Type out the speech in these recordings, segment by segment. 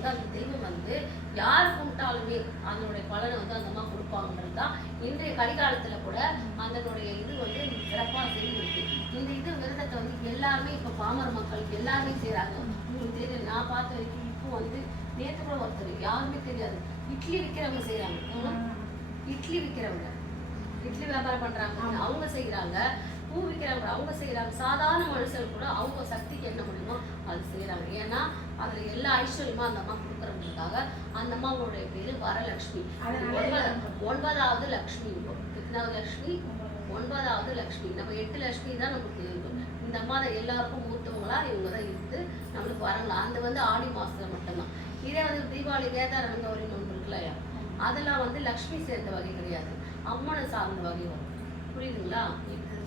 வந்து அந்த தெய்வம் வந்து யார் கும்பிட்டாலுமே அதனுடைய பலனை வந்து அந்த அம்மா கொடுப்பாங்கன்றது தான் இன்றைய கடிகாலத்தில் கூட அதனுடைய இது வந்து சிறப்பாக செய்திருக்கு. இந்த இது விரதத்தை வந்து எல்லாருமே இப்போ பாமர மக்களுக்கு எல்லாருமே செய்கிறாங்க. உங்களுக்கு தெரியும், நான் பார்த்த வரைக்கும் இப்போ வந்து நேற்று கூட ஒருத்தர் யாருமே தெரியாது இட்லி விற்கிறவங்க செய்கிறாங்க. இட்லி விற்கிறவங்க, இட்லி வியாபாரம் பண்ணுறாங்க, அவங்க செய்கிறாங்க. பூ விற்கிறவங்க அவங்க செய்கிறாங்க. சாதாரண மனுஷர்கள் கூட அவங்க சக்திக்கு என்ன முடியுமோ அது செய்கிறாங்க. ஏன்னா அதில் எல்லா ஐஸ்வர்யமும் அந்த அம்மா கொடுக்குறவங்களுக்காக. அந்த அம்மாவோடைய பேர் வரலட்சுமி. 9வது லக்ஷ்மி. எத்தனாவது லக்ஷ்மி? 9வது லக்ஷ்மி. நம்ம 8 லக்ஷ்மி தான் நமக்கு இருக்கும். இந்த அம்மா தான் எல்லாருக்கும் மூத்தவங்களா இவங்க தான் இருந்து நம்மளுக்கு வரலாம். அந்த வந்து ஆடி மாதத்தில் மட்டும்தான். இதே வந்து தீபாவளி வேதாரணம் கௌரின்னு ஒன்று இருக்குல்லையா, அதெல்லாம் வந்து லக்ஷ்மி சேர்ந்த வகை கிடையாது, அம்மனை சார்ந்த வகை வரும். புரியுதுங்களா?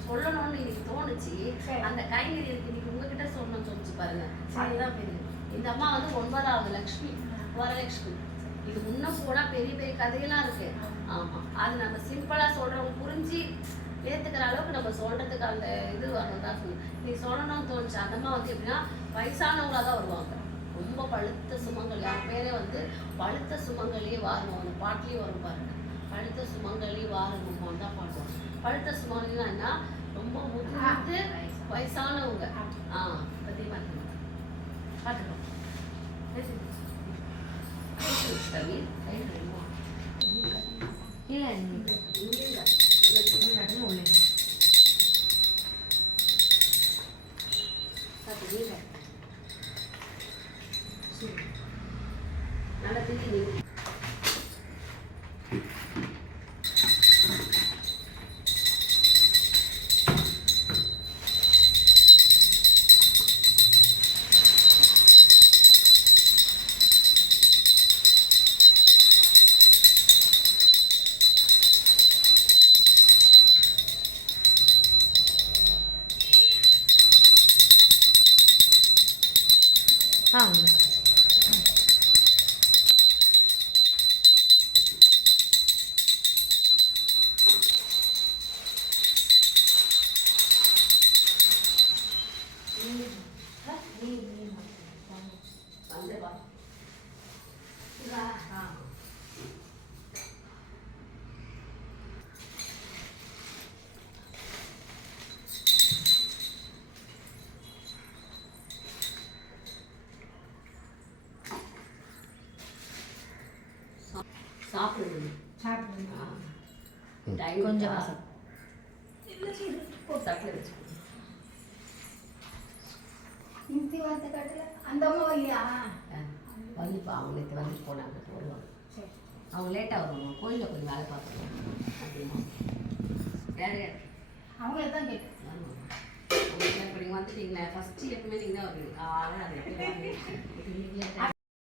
சொல்லணும்னு இன்னைக்கு தோணுச்சு. அந்த கைங்கறி இருக்கு இன்னைக்கு உங்ககிட்ட சொல்லணும்னு தோணுச்சு பாருங்க. அதுதான் பெரிய. இந்த அம்மா வந்து 9வது லக்ஷ்மி, வரலட்சுமி. இது முன்ன போனா பெரிய பெரிய கதையெல்லாம் இருக்கு. ஆமா, அது நம்ம சிம்பிளா சொல்றவங்க புரிஞ்சு ஏத்துக்கிற அளவுக்கு நம்ம சொல்றதுக்கு அந்த இது வரணும் தான் சொல்லி நீ சொல்லணும்னு தோணுச்சு. அந்த அம்மா வந்து எப்படின்னா வயசானவங்களா தான் வருவாங்க. ரொம்ப பழுத்த சுமங்கலி. அவன் பேரே வந்து பழுத்த சுமங்கலியே வாரணும். அந்த பாட்டிலேயே வரும் பாருங்க, பழுத்த சுமங்கலி வாரணுமான்னு தான் பாடுவாங்க. பழுத்த சுமங்கலினா என்ன, ரொம்ப முதிர்ந்து வயசானவங்க. பத்தி பார்த்துக்கோ. இல்லை நல்லா திட்டி சாப்பிடுங்க. கொஞ்சம் சட்டில் வச்சு அந்த அம்மா இல்லையா வந்துப்பா. அவங்க நேற்று வந்துட்டு போனாங்க, வருவாங்க. அவங்க லேட்டாக வருவாங்க, கோயிலில் கொஞ்சம் வேலை பார்த்துருவாங்க அப்படின்னா. யார் யார் அவங்கள தான் கேட்டேன். இப்போ நீங்கள் வந்துட்டீங்களா? ஃபஸ்ட்டு எப்பவுமே நீங்கள் தான் வருவீங்க.